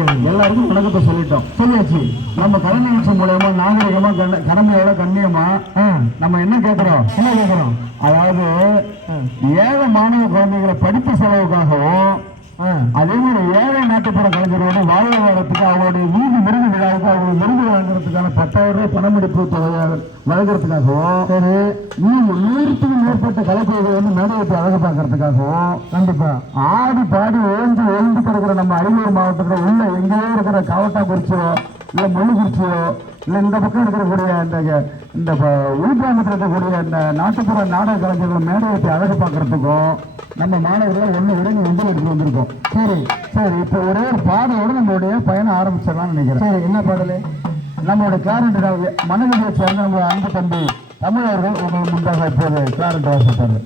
எல்லாருக்கும் வணக்கத்தை சொல்லியாச்சு. நம்ம கலை நிகழ்ச்சி மூலயமா நாகரிகமா கடமையோட கண்ணியமா நம்ம என்ன கேட்கிறோம், அதாவது ஏழை மாணவ குழந்தைகளை படிப்பு செலவுக்காகவும் அதே மாதிரி ஏழை நாட்டுப்புற கலைஞரோட வாழ்வாதாரத்துக்கு அவங்களுடைய வீதி விருது விழாவுக்கு அவங்களுக்கு விருது வழங்குறதுக்கான 10,000 ரூபாய் பணமளிப்பு தொகையை வழங்குறதுக்காகவும் சரி 100க்கும் மேற்பட்ட கலைஞர்கள் வந்து மேடையத்தை அழகு பார்க்கறதுக்காகவும் கண்டிப்பா ஆடி பாடி எழுந்து கிடக்கிற நம்ம அரியலூர் மாவட்டத்தில் உள்ள எங்கேயோ இருக்கிற காவட்டாக்குறிச்சியோ இல்லை முள்ளுக்குறிச்சியோ இல்லை இந்த பக்கம் இருக்கக்கூடிய இந்த உள்கிராமத்தில் இருக்கக்கூடிய இந்த நாட்டுப்புற நாடக கலைஞர்கள் மேடையத்தை அழகு பார்க்கறதுக்கும் நம்ம மாணவர்களை ஒன்று விட எடுத்துட்டு வந்திருக்கோம். சரி இப்போ ஒரே ஒரு பாடலோடு நம்மளுடைய பயணம் ஆரம்பிச்சிடலாம்னு நினைக்கிறேன். சரி, என்ன பாடல்? நம்மளுடைய கிளாரண்ட் மனதிலே சேர்ந்த நம்ம அன்பு தம்பி தமிழர்கள் உங்களுக்கு முன்பாக இப்போது கிளாரண்ட் வாசிப்பாரு.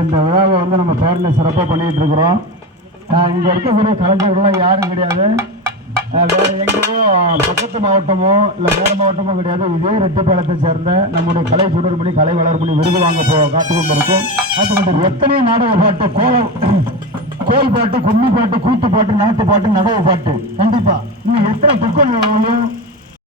இந்த விழாவை வந்து நம்ம பேரில் சிறப்பாக பண்ணிகிட்டு இருக்கிறோம். இங்கே இருக்கக்கூடிய கலைஞர்கள்லாம் யாரும் கிடையாது, வேறு எங்கேயோ பக்கத்து மாவட்டமோ இல்லை வேறு மாவட்டமோ கிடையாது. இதே ரெட்டிப்பாளையத்தை சேர்ந்த நம்முடைய கலை சுடர்மணி கலை வளர்மணி விருது வாங்க காத்து கொண்டு இருக்கும். எத்தனை நாடக பாட்டு, கோல் பாட்டு, கும்மி பாட்டு, கூத்து பாட்டு, நாட்டு பாட்டு, நடவு பாட்டு, கண்டிப்பாக இன்னும் எத்தனை புக்கல்